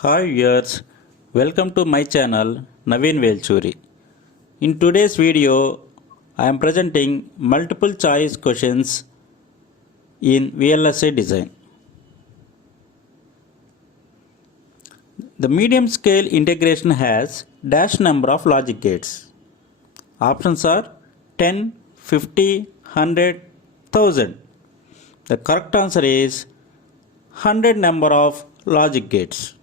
Hi viewers, welcome to my channel Naveen Velchuri. In today's video, I am presenting multiple choice questions in VLSI Design. The medium scale integration has dash number of logic gates. Options are 10, 50, 100, 1000. The correct answer is 100 number of logic gates,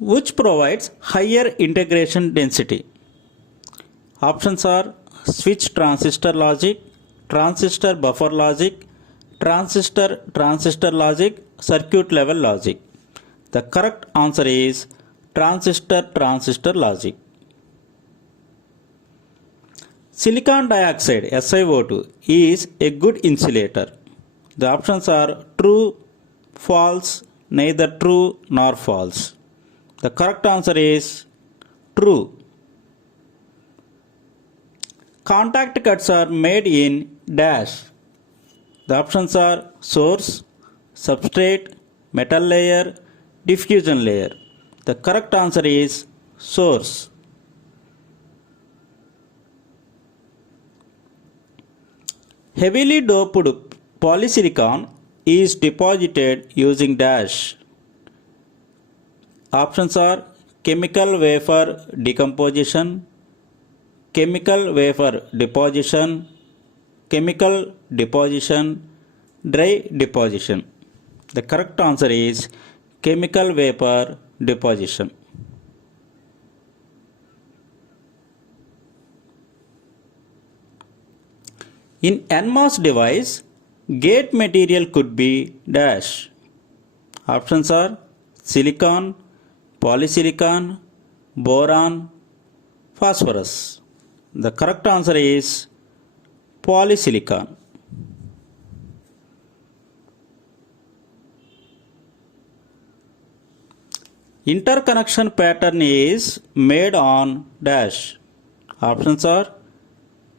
which provides higher integration density. Options are switch transistor logic, transistor buffer logic, transistor logic, circuit level logic. The correct answer is transistor logic. Silicon dioxide SiO2 is a good insulator. The options are true, false, neither true nor false. The correct answer is true. Contact cuts are made in dash. The options are source, substrate, metal layer, diffusion layer. The correct answer is source. Heavily doped polysilicon is deposited using dash. Options are chemical vapor decomposition, chemical vapor deposition, chemical deposition, dry deposition. The correct answer is chemical vapor deposition. In nMOS device, gate material could be dash. Options are silicon, polysilicon, boron, phosphorus. The correct answer is polysilicon. Interconnection pattern is made on dash. Options are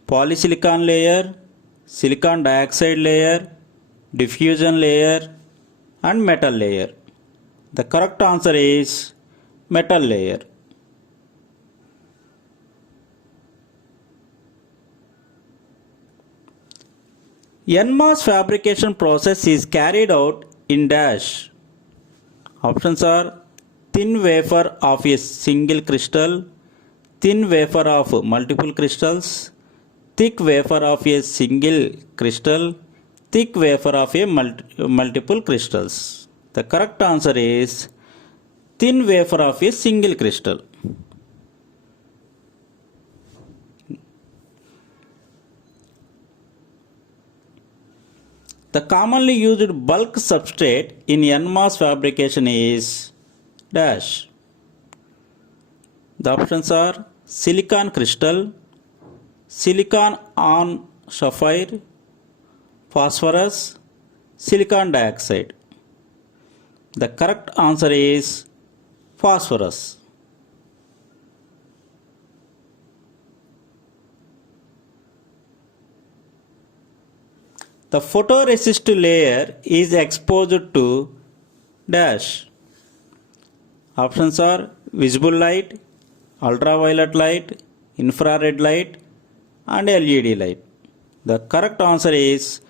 polysilicon layer, silicon dioxide layer, diffusion layer, and metal layer. The correct answer is metal layer. nMOS fabrication process is carried out in dash. Options are thin wafer of a single crystal, thin wafer of multiple crystals, thick wafer of a single crystal, thick wafer of a multiple crystals. The correct answer is thin wafer of a single crystal. The commonly used bulk substrate in nMOS fabrication is dash. The options are silicon crystal, silicon on sapphire, phosphorus, silicon dioxide. The correct answer is phosphorus. The photoresist layer is exposed to dash. Options are visible light, ultraviolet light, infrared light, and LED light. The correct answer is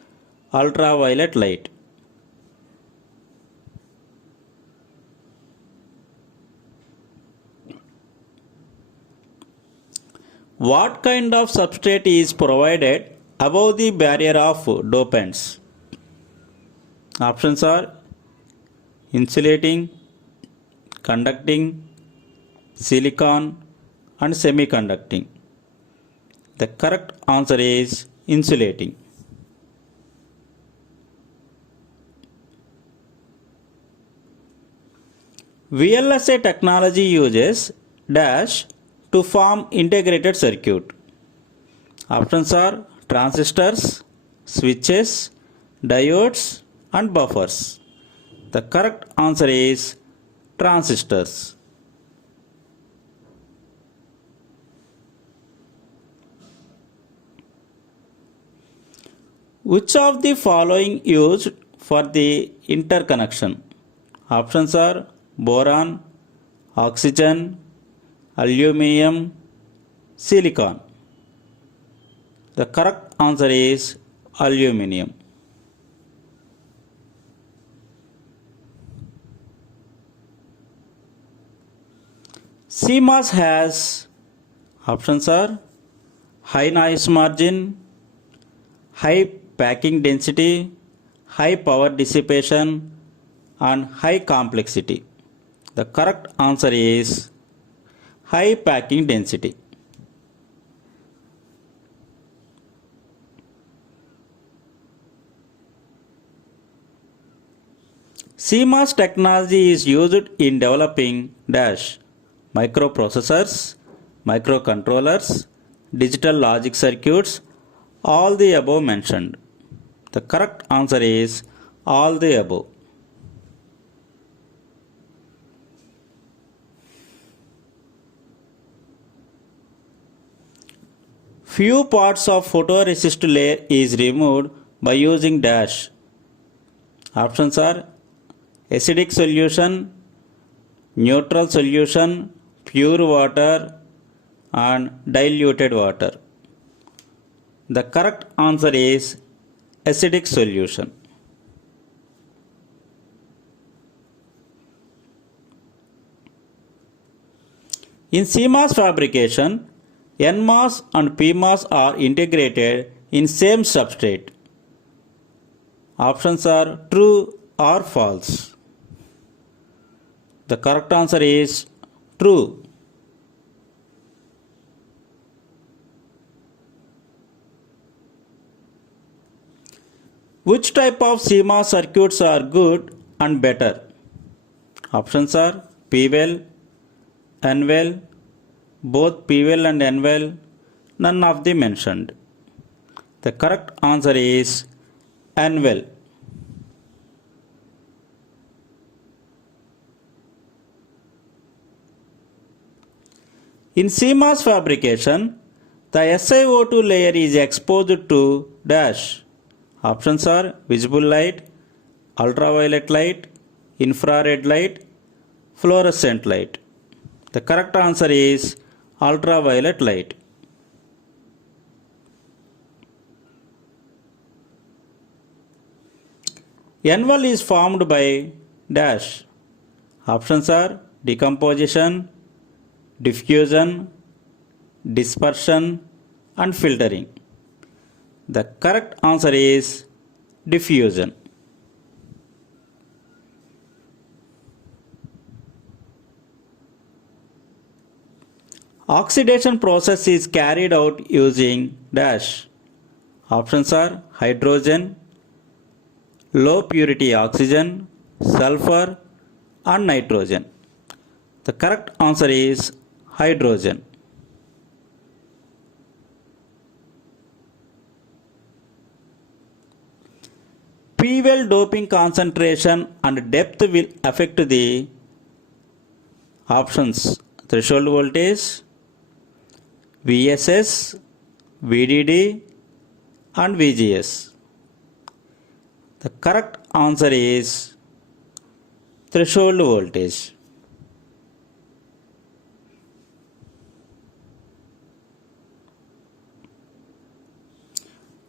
ultraviolet light. What kind of substrate is provided above the barrier of dopants? Options are insulating, conducting, silicon, and semiconducting. The correct answer is insulating. VLSI technology uses dash to form integrated circuit. Options are transistors, switches, diodes, and buffers. The correct answer is transistors. Which of the following used for the interconnection? Options are boron, oxygen, aluminum, silicon. The correct answer is aluminum. CMOS has options are high noise margin, high packing density, high power dissipation, and high complexity. The correct answer is high packing density. CMOS technology is used in developing dash microprocessors, microcontrollers, digital logic circuits, all the above mentioned. The correct answer is all the above. Few parts of photoresist layer is removed by using dash. Options are acidic solution, neutral solution, pure water, and diluted water. The correct answer is acidic solution. In CMOS fabrication, nMOS and pMOS are integrated in same substrate. Options are true or false. The correct answer is true. Which type of CMOS circuits are good and better? Options are P-well, N-well, both P-well and N-well, none of the mentioned. The correct answer is N-well. In CMOS fabrication, the SiO2 layer is exposed to dash. Options are visible light, ultraviolet light, infrared light, fluorescent light. The correct answer is ultraviolet light. N-well is formed by dash. Options are decomposition, diffusion, dispersion, and filtering. The correct answer is diffusion. Oxidation process is carried out using dash. Options are hydrogen, low purity oxygen, sulfur, and nitrogen. The correct answer is hydrogen. P-well doping concentration and depth will affect the options threshold voltage, VSS, VDD, and VGS. The correct answer is threshold voltage.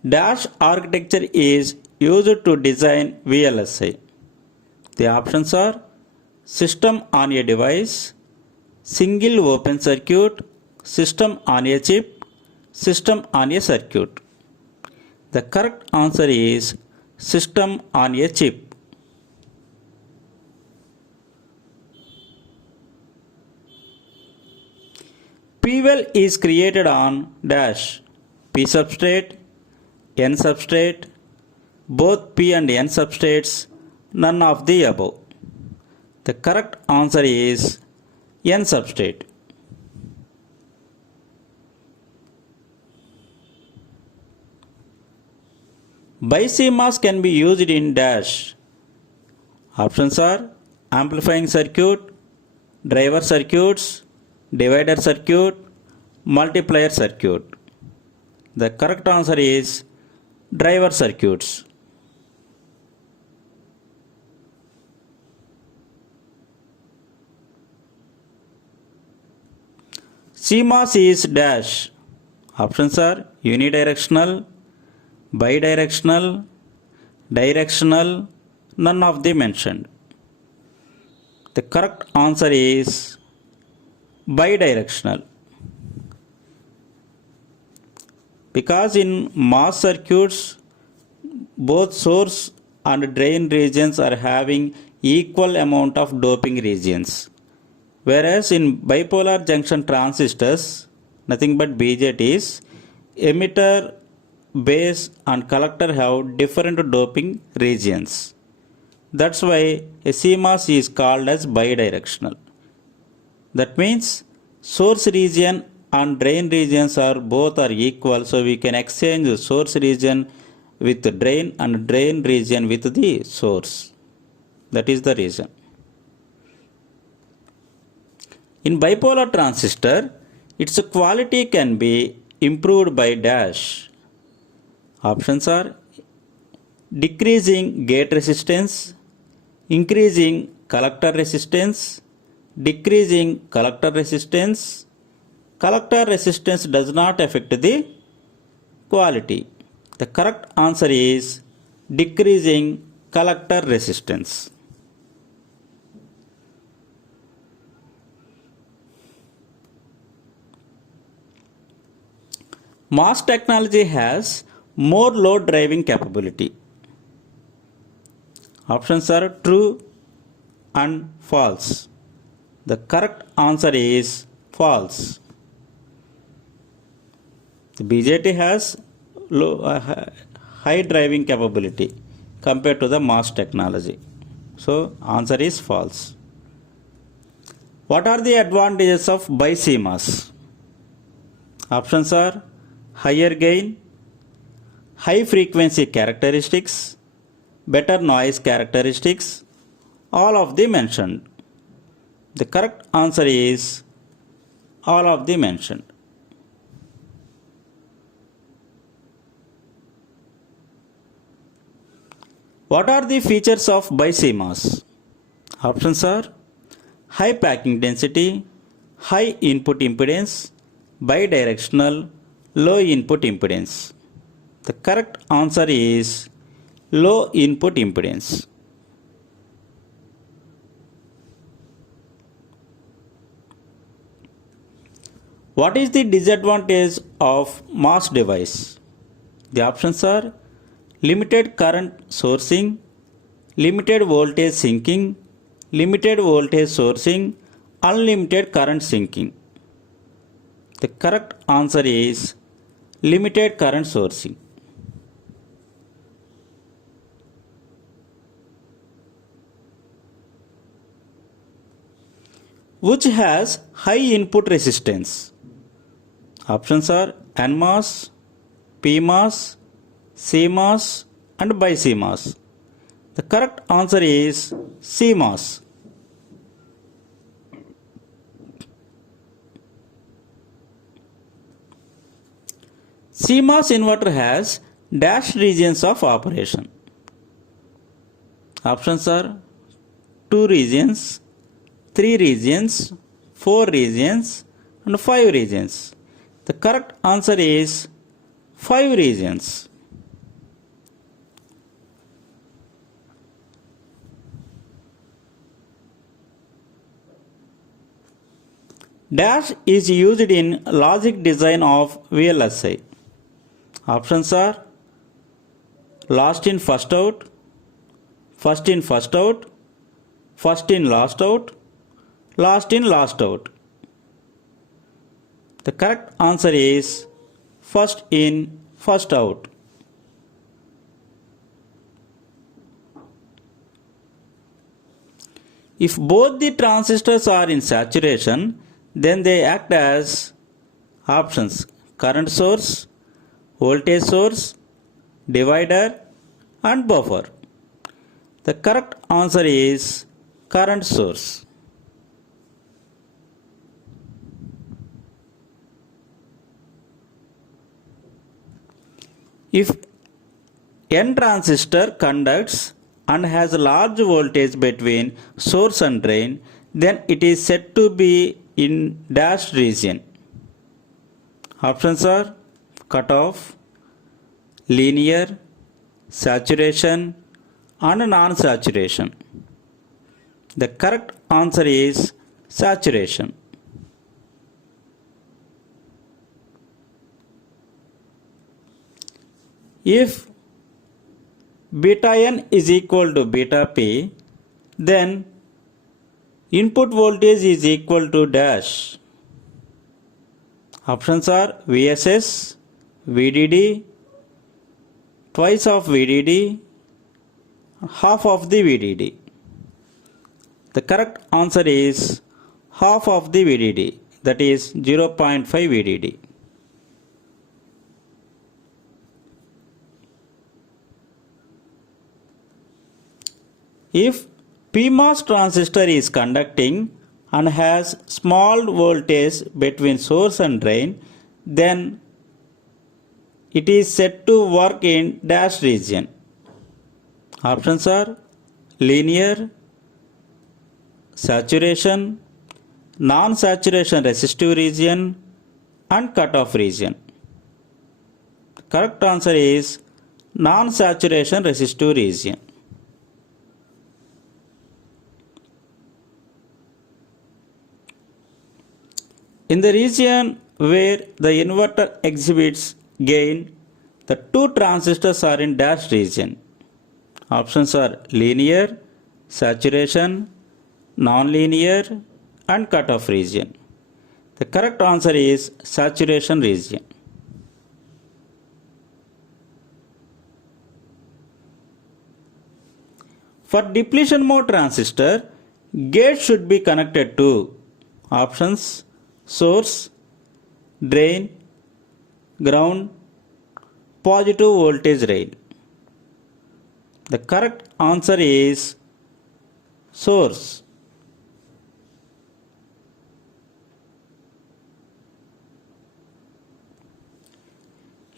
Dash architecture is used to design VLSI. The options are system on a device, single open circuit, system on a chip, system on a circuit. The correct answer is system on a chip. P-well is created on dash P substrate, N substrate, both P and N substrates, none of the above. The correct answer is N substrate. BiCMOS can be used in dash. Options are amplifying circuit, driver circuits, divider circuit, multiplier circuit. The correct answer is driver circuits. CMOS is dash. Options are unidirectional, bidirectional, directional, none of the mentioned. The correct answer is bidirectional. Because in MOS circuits, both source and drain regions are having equal amount of doping regions. Whereas in bipolar junction transistors, nothing but BJTs, emitter, base and collector have different doping regions. That's why a CMOS is called as bidirectional. That means source region and drain regions are both are equal, so we can exchange the source region with the drain and drain region with the source. That is the reason. In bipolar transistor, its quality can be improved by dash. Options are decreasing gate resistance, increasing collector resistance, decreasing collector resistance. Collector resistance does not affect the quality. The correct answer is decreasing collector resistance. MOS technology has more load driving capability. Options are true and false. The correct answer is false. The BJT has high driving capability compared to the MOS technology. So answer is false. What are the advantages of BiCMOS? Options are higher gain, high frequency characteristics, better noise characteristics, all of the mentioned. The correct answer is all of the mentioned. What are the features of BiCMOS? Options are high packing density, high input impedance, bidirectional, low input impedance. The correct answer is low input impedance. What is the disadvantage of MOS device? The options are limited current sourcing, limited voltage sinking, limited voltage sourcing, unlimited current sinking. The correct answer is limited current sourcing. Which has high input resistance? Options are nMOS, pMOS, CMOS and BiCMOS. The correct answer is CMOS. CMOS inverter has dash regions of operation. Options are 2 regions, 3 regions, 4 regions and 5 regions. The correct answer is 5 regions. Dash is used in logic design of VLSI. Options are last in first out, first in first out, first in last out, last in last out. The correct answer is first in first out. If both the transistors are in saturation, then they act as options current source, voltage source, divider and buffer. The correct answer is current source. If N transistor conducts and has large voltage between source and drain, then it is said to be in dash region. Options are cutoff, linear, saturation and non-saturation. The correct answer is saturation. If beta n is equal to beta p, then input voltage is equal to dash. Options are VSS, VDD, twice of VDD, half of the VDD. The correct answer is half of the VDD, that is 0.5 VDD. If pMOS transistor is conducting and has small voltage between source and drain, then it is said to work in dash region. Options are linear, saturation, non-saturation resistive region and cutoff region. Correct answer is non-saturation resistive region. In the region where the inverter exhibits gain, the two transistors are in dash region. Options are linear, saturation, non-linear and cutoff region. The correct answer is saturation region. For depletion mode transistor, gate should be connected to options source, drain, ground, positive voltage rail. The correct answer is source.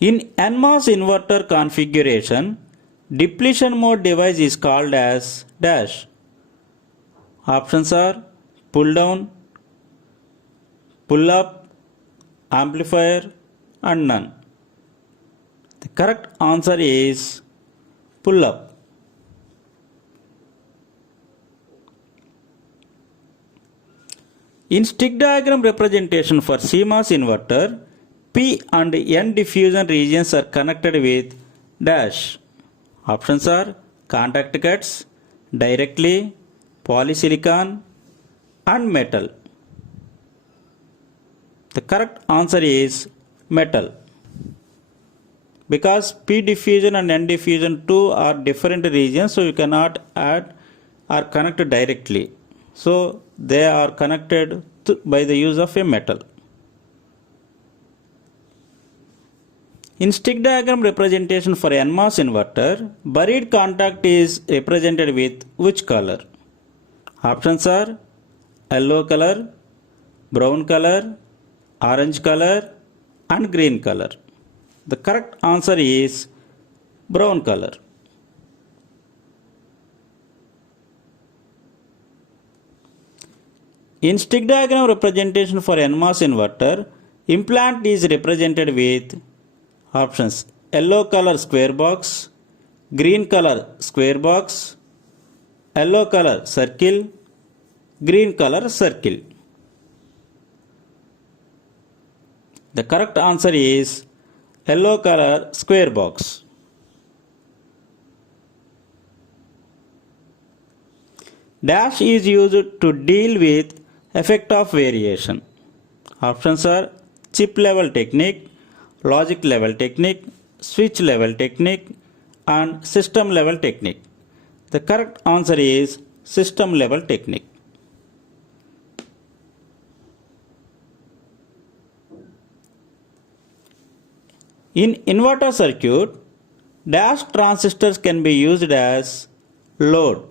In nMOS inverter configuration, depletion mode device is called as dash. Options are pull down, pull up, amplifier and none. The correct answer is pull up. In stick diagram representation for CMOS inverter, P and N diffusion regions are connected with dash. Options are contact cuts, directly, polysilicon and metal. The correct answer is metal. Because P diffusion and N diffusion two are different regions, so you cannot add or connect directly. So they are connected by the use of a metal. In stick diagram representation for nMOS inverter, buried contact is represented with which color? Options are yellow color, brown color, orange color and green color. The correct answer is brown color. In stick diagram representation for nMOS inverter, implant is represented with options yellow color square box, green color square box, yellow color circle, green color circle. The correct answer is yellow color square box. Dash is used to deal with effect of variation. Options are chip level technique, logic level technique, switch level technique and system level technique. The correct answer is system level technique. In inverter circuit, dash transistors can be used as load.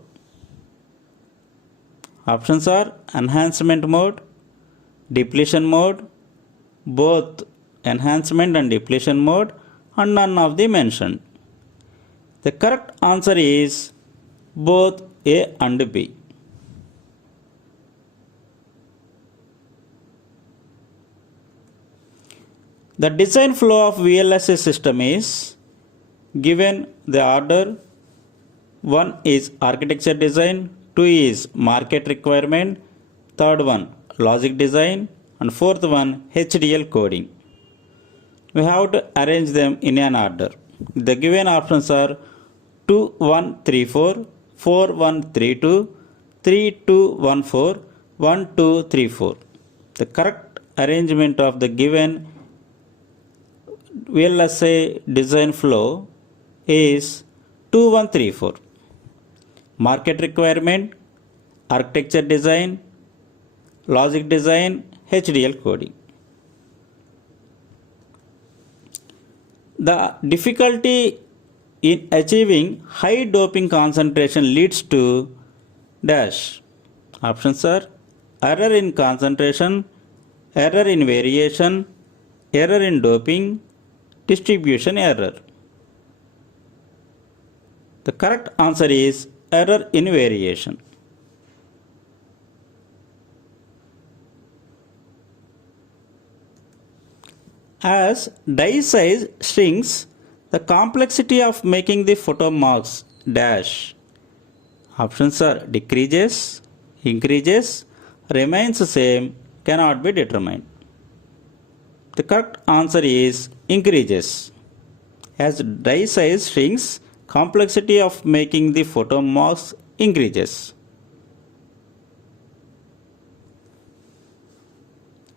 Options are enhancement mode, depletion mode, both enhancement and depletion mode and none of the mentioned. The correct answer is both A and B. The design flow of VLSI system is given the order. 1 is architecture design, 2 is market requirement, third one logic design, and fourth one HDL coding. We have to arrange them in an order. The given options are 2 1 3 4, 4 1 3 2, 3 2 1 4, 1 2 3 4. The correct arrangement of the given VLSI design flow is 2 1 3 4. Market requirement, architecture design, logic design, HDL coding. The difficulty in achieving high doping concentration leads to dash. Options are error in concentration, error in variation, error in doping, distribution error. The correct answer is error in variation. As die size shrinks, the complexity of making the photomasks dash. Options are decreases, increases, remains same, cannot be determined. The correct answer is increases. As die size shrinks, complexity of making the photomasks increases.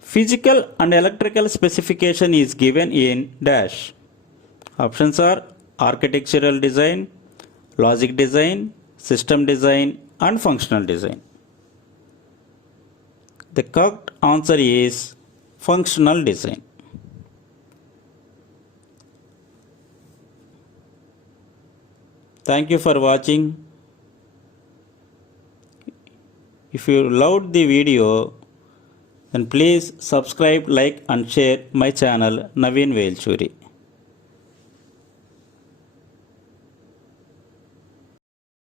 Physical and electrical specification is given in dash. Options are architectural design, logic design, system design, and functional design. The correct answer is functional design. Thank you for watching. If you loved the video, then please subscribe, like and share my channel Naveen Velchuri.